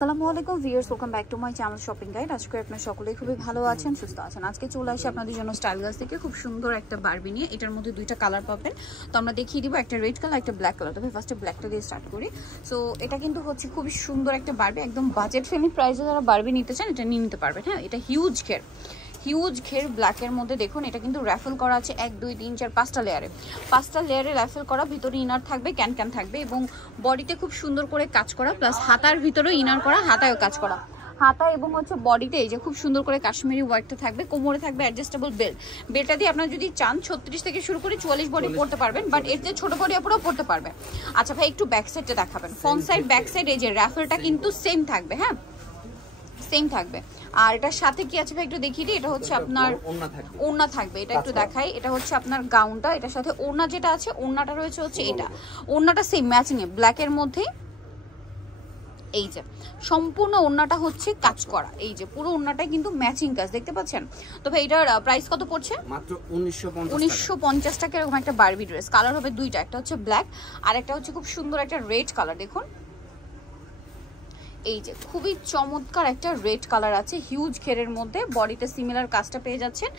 আসসালামু আলাইকুম viewers, welcome back to my channel shopping guide. আজকে আপনারা সকলেই খুবই ভালো আছেন, সুস্থ আছেন। আজকে চলে আসি আপনাদের জন্য স্টাইল গার্লস থেকে খুব সুন্দর একটা বারবি নিয়ে। এটার মধ্যে দুইটা কালার পাবেন, তো আমরা দেখিয়ে দিব, একটা রেড কালার একটা ব্ল্যাক কালার। তবে ফার্স্টে ব্ল্যাকটা দিয়ে স্টার্ট করি। সো এটা কিন্তু হচ্ছে খুবই সুন্দর একটা বারবি, একদম বাজেট ফ্রেন্ডলি প্রাইসে যারা বারবি নিতে চান এটা নিয়ে নিতে পারবেন। হ্যাঁ, এটা হিউজ ঘের ব্ল্যাকের মধ্যে দেখুন, এটা কিন্তু র্যাফেল করা আছে 1 2 3 4 5টা লেয়ারে র্যাফেল করা। ভিতরে ইনার থাকবে, ক্যান থাকবে এবং বডিতে খুব সুন্দর করে কাজ করা, প্লাস হাতার ভিতরেও ইনার করা, হাতায়ও কাজ করা। হাতা এবং হচ্ছে বডিতে এই যে খুব সুন্দর করে কাশ্মীরি ওয়ার্কটা থাকবে। কোমরে থাকবে অ্যাডজাস্টেবল বেল্টটা দিয়ে আপনারা যদি চান 36 থেকে শুরু করে 44 বডি পড়তে পারবেন, বাট এর যে ছোট বডি আপুরাও পড়তে পারবে। আচ্ছা ভাই, একটু ব্যাক সাইডটা দেখাবেন। ফ্রন্ট সাইড ব্যাক সাইড এই যে র্যাফেলটা কিন্তু সেম থাকবে। হ্যাঁ, সেম থাকবে। আর এটার সাথে কি আছে ভাই একটু দেখিয়ে দিই। এটা হচ্ছে আপনার ওড়না থাকবে, এটা একটু দেখাই। এটা হচ্ছে আপনার গাউনটা, এটার সাথে ওড়না যেটা আছে, ওড়নাটা রয়েছে হচ্ছে এটা। ওড়নাটা সেম ম্যাচিং এ ব্ল্যাকের মধ্যে। এই যে সম্পূর্ণ ওড়নাটা হচ্ছে কাজ করা, এই যে পুরো ওড়নাটাই কিন্তু ম্যাচিং কাজ, দেখতে পাচ্ছেন। তো ভাই এটার প্রাইস কত পড়ছে? মাত্র 1950 টাকা। এরকম একটা বারবি ড্রেস, কালার হবে দুইটা, একটা হচ্ছে ব্ল্যাক আর একটা হচ্ছে খুব সুন্দর একটা রেড কালার। দেখুন এই যে খুবই চমৎকার একটা রেড কালার আছে, হিউজ ঘেরের মধ্যে। বডিতে সিমিলার কাজটা পেয়ে যাচ্ছেন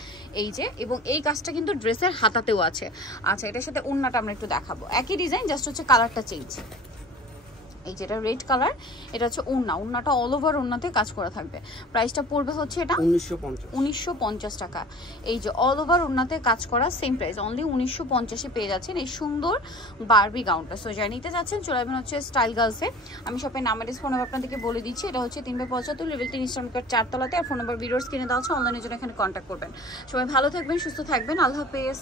এই যে, এবং এই কাজটা কিন্তু ড্রেসের হাতাতেও আছে। আচ্ছা, এটার সাথে ওড়নাটা আমরা একটু দেখাবো, একই ডিজাইন, জাস্ট হচ্ছে কালারটা চেঞ্জ। এই যেটা রেড কালার, এটা হচ্ছে ওড়নাটা অল ওভার ওড়নাতে কাজ করা থাকবে। প্রাইসটা পড়বে হচ্ছে এটা 1950 টাকা। এই যে অল ওভার ওড়নাতে কাজ করা, সেম প্রাইস, অনলি 1950-এ পেয়ে যাচ্ছেন এই সুন্দর বারবি গাউনটা। সো যারা নিতে যাচ্ছেন চলে যাবেন হচ্ছে স্টাইল গার্লসে। আমি শপের নাম্বার ফোন নাম্বার আপনাদেরকে বলে দিচ্ছি। এটা হচ্ছে 375 লেভেল 3 ইস্টার্ন কার্ড 4 তলাতে। আর ফোন নাম্বার ভিডিওস কিনে দেওয়া আছে, অনলাইনের জন্য এখানে কন্ট্যাক্ট করবেন। সবাই ভালো থাকবেন, সুস্থ থাকবেন, আল্লাহ হাফেজ।